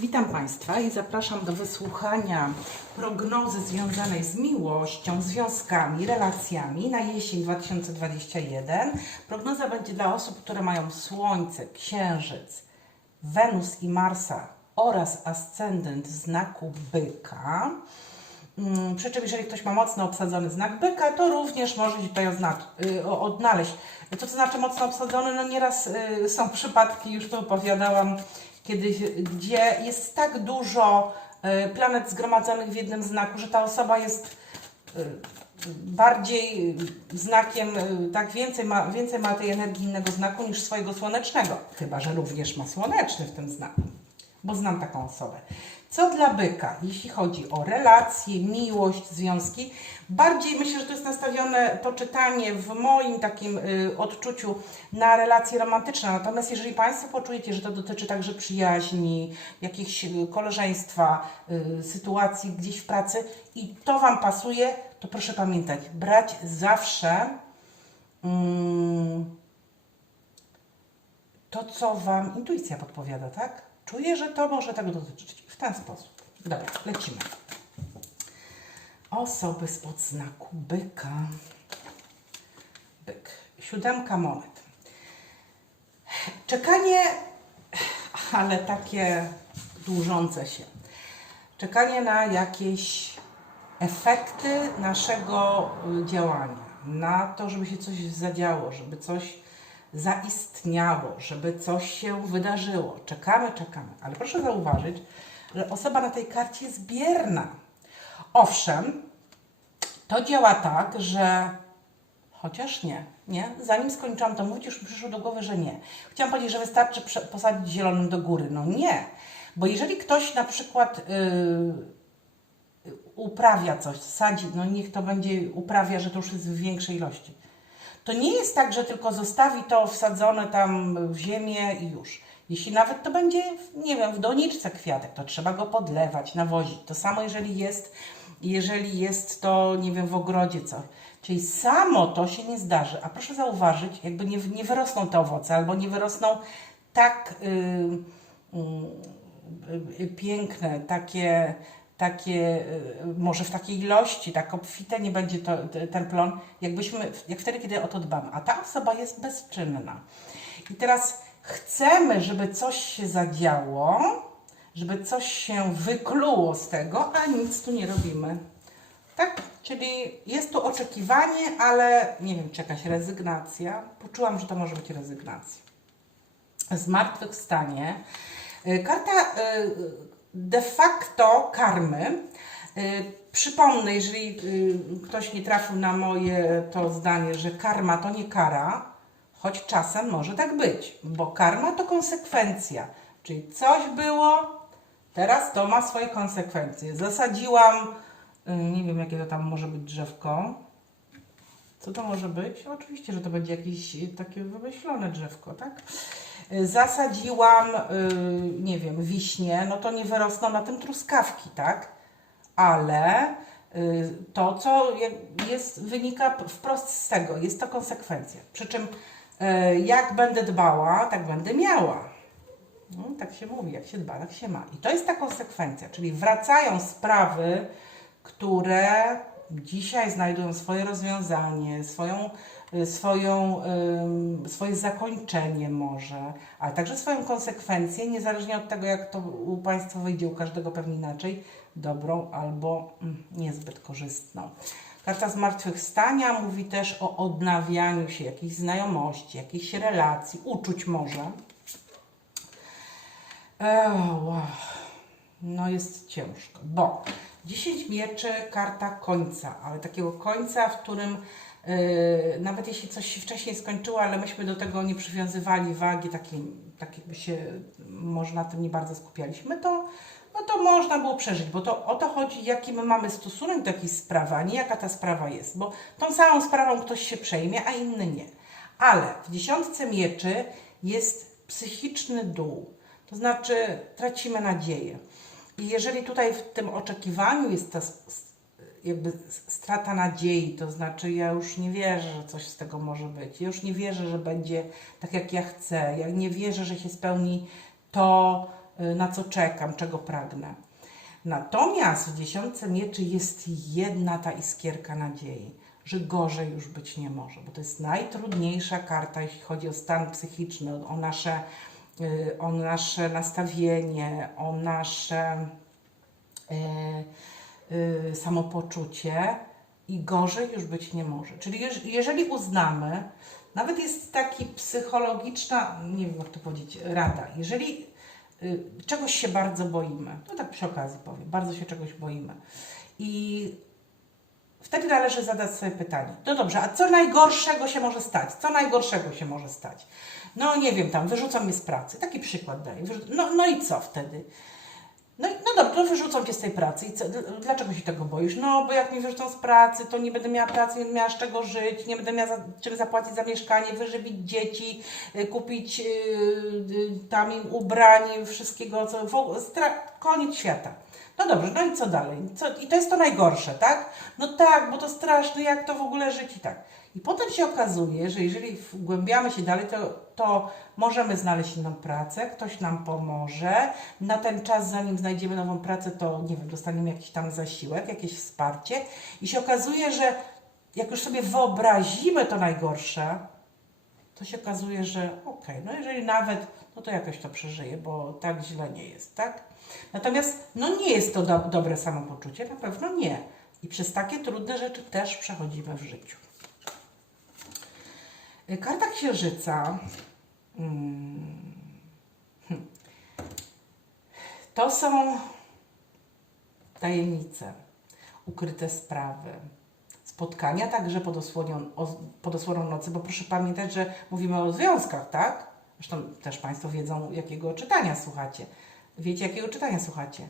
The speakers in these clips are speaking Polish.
Witam Państwa i zapraszam do wysłuchania prognozy związanej z miłością, związkami, relacjami na jesień 2021. Prognoza będzie dla osób, które mają Słońce, Księżyc, Wenus i Marsa oraz ascendent znaku byka. Mm, Przy czym, jeżeli ktoś ma mocno obsadzony znak byka, to również może się tutaj y, odnaleźć. To, co znaczy mocno obsadzony, no nieraz y, są przypadki, już to opowiadałam kiedyś, gdzie jest tak dużo y, planet zgromadzonych w jednym znaku, że ta osoba jest y, bardziej znakiem, y, tak więcej ma, więcej ma tej energii innego znaku niż swojego słonecznego. Chyba, że również ma słoneczny w tym znaku bo znam taką osobę. Co dla byka, jeśli chodzi o relacje, miłość, związki, bardziej myślę, że to jest nastawione to czytanie w moim takim y, odczuciu na relacje romantyczne. Natomiast jeżeli Państwo poczujecie, że to dotyczy także przyjaźni, jakichś y, koleżeństwa, y, sytuacji gdzieś w pracy i to Wam pasuje, to proszę pamiętać, brać zawsze. Mm, to, co Wam intuicja podpowiada, tak? Czuję, że to może tego dotyczyć. Ten sposób. Dobra, lecimy. Osoby spod znaku byka. Byk. Siódemka monet. Czekanie, ale takie dłużące się. Czekanie na jakieś efekty naszego y, działania, na to, żeby się coś zadziało, żeby coś zaistniało, żeby coś się wydarzyło. Czekamy, czekamy. Ale proszę zauważyć, osoba na tej karcie jest bierna. Owszem, to działa tak, że chociaż nie, nie? Zanim skończyłam to mówić, już przyszło do głowy, że nie. Chciałam powiedzieć, że wystarczy posadzić zielonym do góry. No nie, bo jeżeli ktoś na przykład yy, uprawia coś, sadzi, no niech to będzie uprawia, że to już jest w większej ilości. To nie jest tak, że tylko zostawi to wsadzone tam w ziemię i już. Jeśli nawet to będzie, nie wiem, w doniczce kwiatek, to trzeba go podlewać, nawozić. To samo, jeżeli jest, jeżeli jest to, nie wiem, w ogrodzie coś. Czyli samo to się nie zdarzy. A proszę zauważyć, jakby nie, nie wyrosną te owoce, albo nie wyrosną tak yy, yy, piękne, takie, takie, y, może w takiej ilości, tak obfite nie będzie to, ten plon, jakbyśmy, jak wtedy, kiedy o to dbamy. A ta osoba jest bezczynna. I teraz chcemy, żeby coś się zadziało, żeby coś się wykluło z tego, a nic tu nie robimy. Tak? Czyli jest tu oczekiwanie, ale nie wiem, czy jakaś rezygnacja. Poczułam, że to może być rezygnacja zmartwychwstanie. Y, Karta y, de facto karmy. Y, Przypomnę, jeżeli ktoś nie trafił na moje to zdanie, że karma to nie kara, choć czasem może tak być, bo karma to konsekwencja, czyli coś było, teraz to ma swoje konsekwencje. Zasadziłam, nie wiem jakie to tam może być drzewko, co to może być? Oczywiście, że to będzie jakieś y, takie wymyślone drzewko, tak? Y, Zasadziłam, y, nie wiem, wiśnie, no to nie wyrosną na tym truskawki, tak? Ale to, co je- jest, wynika wprost z tego, jest to konsekwencja. Przy czym jak będę dbała, tak będę miała. No, tak się mówi, jak się dba, tak się ma. I to jest ta konsekwencja, czyli wracają sprawy, które dzisiaj znajdują swoje rozwiązanie, swoją, y, swoją, swoje zakończenie może, ale także swoją konsekwencję, niezależnie od tego, jak to u Państwa wyjdzie, u każdego pewnie inaczej, dobrą albo mm, niezbyt korzystną. Karta zmartwychwstania mówi też o odnawianiu się jakichś znajomości, jakichś relacji, uczuć może. No jest ciężko, bo 10 mieczy, karta końca, ale takiego końca, w którym yy, nawet jeśli coś się wcześniej skończyło, ale myśmy do tego nie przywiązywali wagi, takiej, tak jakby się może na tym nie bardzo skupialiśmy, to, no to można było przeżyć, bo to o to chodzi, jaki my mamy stosunek do jakiejś sprawy, a nie jaka ta sprawa jest, bo tą samą sprawą ktoś się przejmie, a inny nie. Ale w dziesiątce mieczy jest psychiczny dół, to znaczy tracimy nadzieję. I jeżeli tutaj w tym oczekiwaniu jest ta jakby strata nadziei, to znaczy ja już nie wierzę, że coś z tego może być. Ja już nie wierzę, że będzie tak jak ja chcę. Ja nie wierzę, że się spełni to, na co czekam, czego pragnę. Natomiast w dziesiątce mieczy jest jedna ta iskierka nadziei, że gorzej już być nie może, bo to jest najtrudniejsza karta, jeśli chodzi o stan psychiczny, o nasze, y, o nasze nastawienie, o nasze y, y, samopoczucie i gorzej już być nie może. Czyli jeż- jeżeli uznamy, nawet jest taki psychologiczna, nie wiem jak to powiedzieć, rada, jeżeli y, czegoś się bardzo boimy, to tak przy okazji powiem, bardzo się czegoś boimy i wtedy należy zadać sobie pytanie, no dobrze, a co najgorszego się może stać? Co najgorszego się może stać? No nie wiem, tam wyrzucą mnie z pracy, taki przykład daję, no, no i co wtedy? No, no dobrze, to wyrzucą cię z tej pracy. I co, dl- dlaczego się tego boisz? No, bo jak mnie wyrzucą z pracy, to nie będę miała pracy, nie będę miała z czego żyć, nie będę miała za, czym zapłacić za mieszkanie, wyżywić dzieci, y, kupić y, y, tam im ubrań, wszystkiego, co w ogóle, koniec świata. No dobrze, no i co dalej? Co, I to jest to najgorsze, tak? No tak, bo to straszne, jak to w ogóle żyć i tak. I potem się okazuje, że jeżeli wgłębiamy się dalej, to, to możemy znaleźć inną pracę, ktoś nam pomoże. Na ten czas, zanim znajdziemy nową pracę, to nie wiem, dostaniemy jakiś tam zasiłek, jakieś wsparcie. I się okazuje, że jak już sobie wyobrazimy to najgorsze, to się okazuje, że okej, no jeżeli nawet, no to jakoś to przeżyję, bo tak źle nie jest, tak? Natomiast, no nie jest to do, dobre samopoczucie, na pewno nie. I przez takie trudne rzeczy też przechodzimy w życiu. Y, Karta Księżyca mm, hm, to są tajemnice, ukryte sprawy, spotkania także pod osłonią, o- pod osłoną nocy, bo proszę pamiętać, że mówimy o związkach, tak? Zresztą też Państwo wiedzą, jakiego czytania słuchacie. Wiecie, jakiego czytania słuchacie.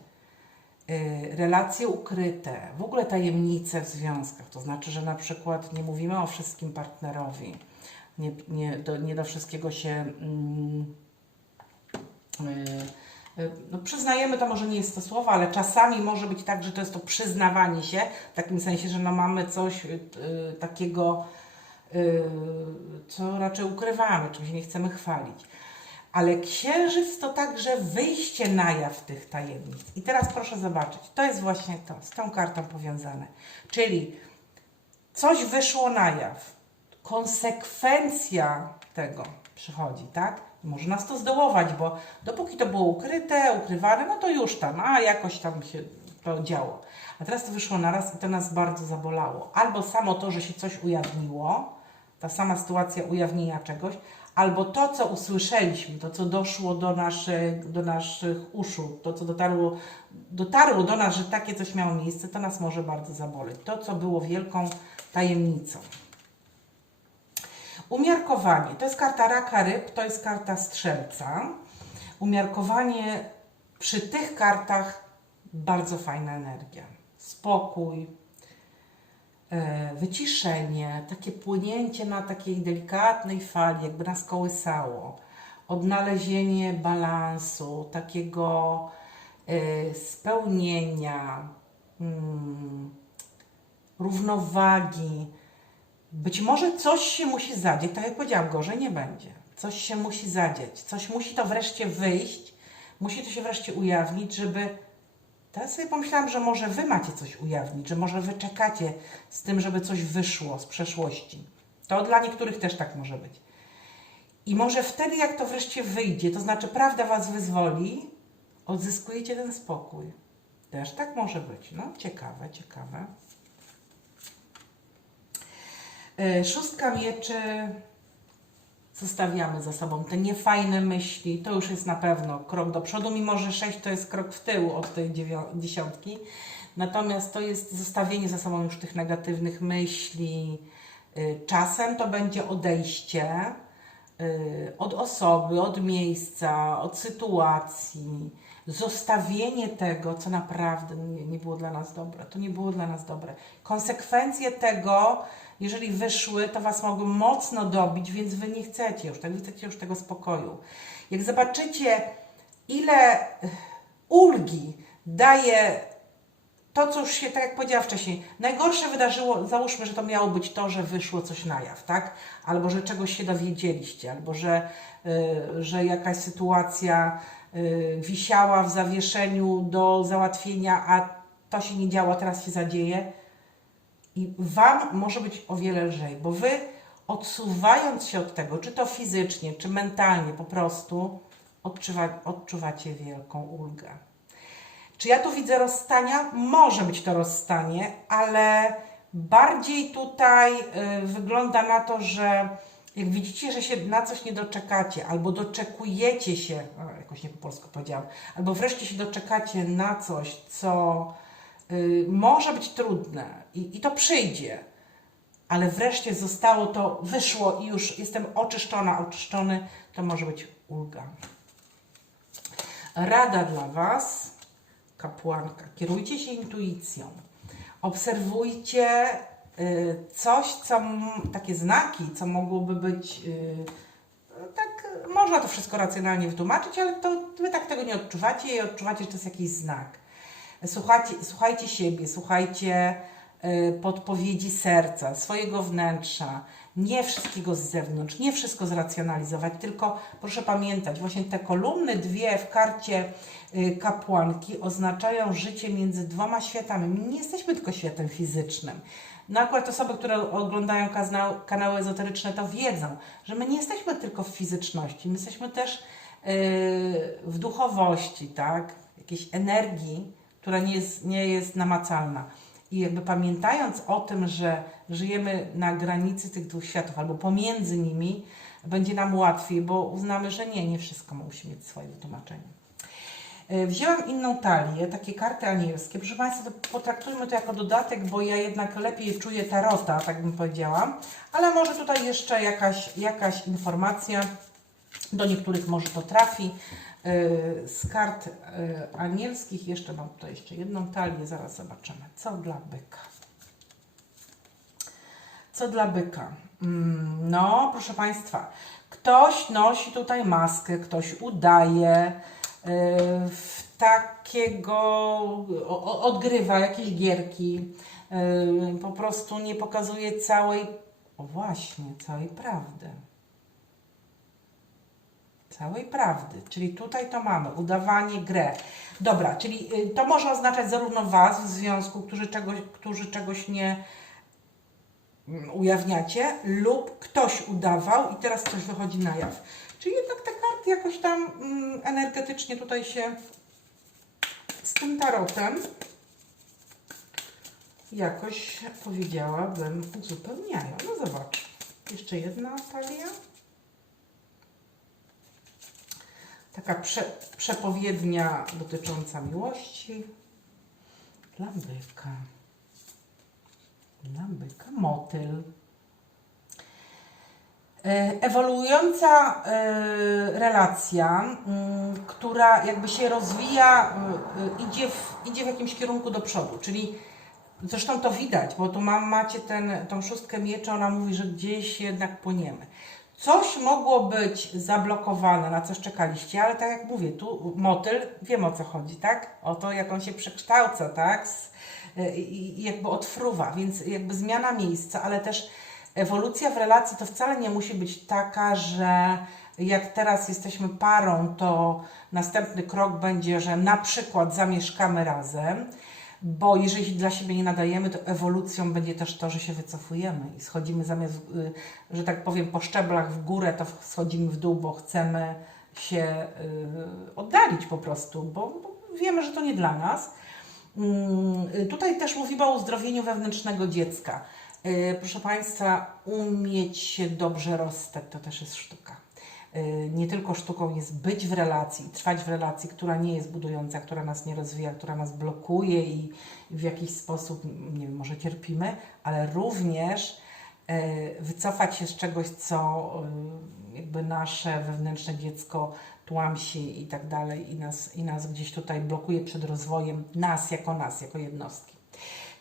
Y, relacje ukryte, w ogóle tajemnice w związkach. To znaczy, że na przykład nie mówimy o wszystkim partnerowi, nie, nie, do, nie do wszystkiego się mm, y, y, no, przyznajemy, to może nie jest to słowo, ale czasami może być tak, że to jest to przyznawanie się, w takim sensie, że no mamy coś y, y, takiego, y, co raczej ukrywamy, czym się nie chcemy chwalić. Ale księżyc to także wyjście na jaw tych tajemnic. I teraz proszę zobaczyć, to jest właśnie to, z tą kartą powiązane. Czyli coś wyszło na jaw, konsekwencja tego przychodzi, tak? Może nas to zdołować, bo dopóki to było ukryte, ukrywane, no to już tam, a jakoś tam się to działo. A teraz to wyszło naraz i to nas bardzo zabolało. Albo samo to, że się coś ujawniło, ta sama sytuacja ujawnienia czegoś, albo to, co usłyszeliśmy, to, co doszło do, naszych, do naszych uszu, to, co dotarło, dotarło do nas, że takie coś miało miejsce, to nas może bardzo zaboleć. To, co było wielką tajemnicą. Umiarkowanie. To jest karta raka ryb, to jest karta strzelca. Umiarkowanie przy tych kartach bardzo fajna energia. Spokój, e, wyciszenie, takie płynięcie na takiej delikatnej fali, jakby nas kołysało. Odnalezienie balansu, takiego e, spełnienia, mm, równowagi. Być może coś się musi zadzieć, tak jak powiedziałam, gorzej nie będzie. Coś się musi zadzieć, coś musi to wreszcie wyjść, musi to się wreszcie ujawnić, żeby. Teraz sobie pomyślałam, że może wy macie coś ujawnić, że może wy czekacie z tym, żeby coś wyszło z przeszłości. To dla niektórych też tak może być. I może wtedy, jak to wreszcie wyjdzie, to znaczy prawda was wyzwoli, odzyskujecie ten spokój. Też tak może być. No, ciekawe, ciekawe. E, Szóstka mieczy zostawiamy za sobą te niefajne myśli. To już jest na pewno krok do przodu, mimo że sześć to jest krok w tył od tej dziesiątki. Natomiast to jest zostawienie za sobą już tych negatywnych myśli. Y, Czasem to będzie odejście y, od osoby, od miejsca, od sytuacji. Zostawienie tego, co naprawdę nie było dla nas dobre. To nie było dla nas dobre. Konsekwencje tego, jeżeli wyszły, to Was mogły mocno dobić, więc Wy nie chcecie już, tak? Wy chcecie już tego spokoju. Jak zobaczycie, ile eh, ulgi daje to, co już się, tak jak powiedziałam wcześniej, najgorsze wydarzyło, załóżmy, że to miało być to, że wyszło coś na jaw, tak? Albo że czegoś się dowiedzieliście, albo że, y, że jakaś sytuacja y, wisiała w zawieszeniu do załatwienia, a to się nie działo, teraz się zadzieje. I Wam może być o wiele lżej, bo Wy odsuwając się od tego, czy to fizycznie, czy mentalnie, po prostu odczuwa, odczuwacie wielką ulgę. Czy ja tu widzę rozstania? Może być to rozstanie, ale bardziej tutaj y, wygląda na to, że jak widzicie, że się na coś nie doczekacie, albo doczekujecie się, jakoś nie po polsku powiedziałam, albo wreszcie się doczekacie na coś, co może być trudne i, i to przyjdzie, ale wreszcie zostało to, wyszło i już jestem oczyszczona, oczyszczony, to może być ulga. Rada dla Was, kapłanka, kierujcie się intuicją. Obserwujcie y, coś, co takie znaki, co mogłoby być y, tak, y, można to wszystko racjonalnie wytłumaczyć, ale to Wy tak tego nie odczuwacie i odczuwacie, że to jest jakiś znak. Słuchajcie, słuchajcie siebie, słuchajcie y, podpowiedzi serca, swojego wnętrza, nie wszystkiego z zewnątrz, nie wszystko zracjonalizować, tylko proszę pamiętać, właśnie te kolumny dwie w karcie y, kapłanki oznaczają życie między dwoma światami. My nie jesteśmy tylko światem fizycznym. No akurat osoby, które oglądają kanał, kanały ezoteryczne, to wiedzą, że my nie jesteśmy tylko w fizyczności, my jesteśmy też y, w duchowości, tak? Jakiejś energii, która nie jest, nie jest namacalna. I jakby pamiętając o tym, że żyjemy na granicy tych dwóch światów albo pomiędzy nimi, będzie nam łatwiej, bo uznamy, że nie, nie wszystko musi mieć swoje wytłumaczenie. E, Wzięłam inną talię, takie karty anielskie. Proszę Państwa, to potraktujmy to jako dodatek, bo ja jednak lepiej czuję tarota, tak bym powiedziała. Ale może tutaj jeszcze jakaś, jakaś informacja do niektórych może to trafi. E, Z kart e, anielskich jeszcze mam tutaj jeszcze jedną talię, zaraz zobaczymy. Co dla byka? Co dla byka? Mm, No, proszę Państwa, ktoś nosi tutaj maskę, ktoś udaje yy, w takiego, odgrywa jakieś gierki, po prostu nie pokazuje całej, właśnie, całej prawdy. Całej prawdy, czyli tutaj to mamy, udawanie, grę. Dobra, czyli y, to może oznaczać zarówno Was w związku, którzy czegoś, którzy czegoś nie mm, ujawniacie, lub ktoś udawał i teraz coś wychodzi na jaw. Czyli jednak te karty jakoś tam mm, energetycznie tutaj się z tym tarotem jakoś powiedziałabym uzupełniają. No zobacz, jeszcze jedna talia. Taka prze, przepowiednia dotycząca miłości dla byka. Dla byka motyl. E, Ewoluująca e, relacja, mm, która jakby się rozwija, y, idzie w, idzie w jakimś kierunku do przodu, czyli zresztą to widać, bo tu mam, macie ten, tą szóstkę mieczy, ona mówi, że gdzieś jednak płyniemy. Coś mogło być zablokowane, na coś czekaliście, ale tak jak mówię, tu motyl, wiem o co chodzi, tak? O to, jak on się przekształca, tak? Z, i, i jakby odfruwa, więc jakby zmiana miejsca, ale też ewolucja w relacji to wcale nie musi być taka, że jak teraz jesteśmy parą, to następny krok będzie, że na przykład zamieszkamy razem, bo jeżeli dla siebie nie nadajemy, to ewolucją będzie też to, że się wycofujemy i schodzimy zamiast, y, że tak powiem, po szczeblach w górę, to schodzimy w dół, bo chcemy się y, oddalić po prostu, bo, wiemy, że to nie dla nas. Mm, Tutaj też mówimy o uzdrowieniu wewnętrznego dziecka. Y, Proszę Państwa, umieć się dobrze rozstać to też jest sztuka. Y, Nie tylko sztuką jest być w relacji, trwać w relacji, która nie jest budująca, która nas nie rozwija, która nas blokuje i w jakiś sposób, nie wiem, może cierpimy, ale również y, wycofać się z czegoś, co y, jakby nasze wewnętrzne dziecko tłamsi i tak dalej i nas, i nas gdzieś tutaj blokuje przed rozwojem nas jako nas, jako jednostki.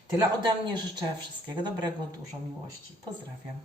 Tyle ode mnie życzę. Wszystkiego dobrego, dużo miłości. Pozdrawiam.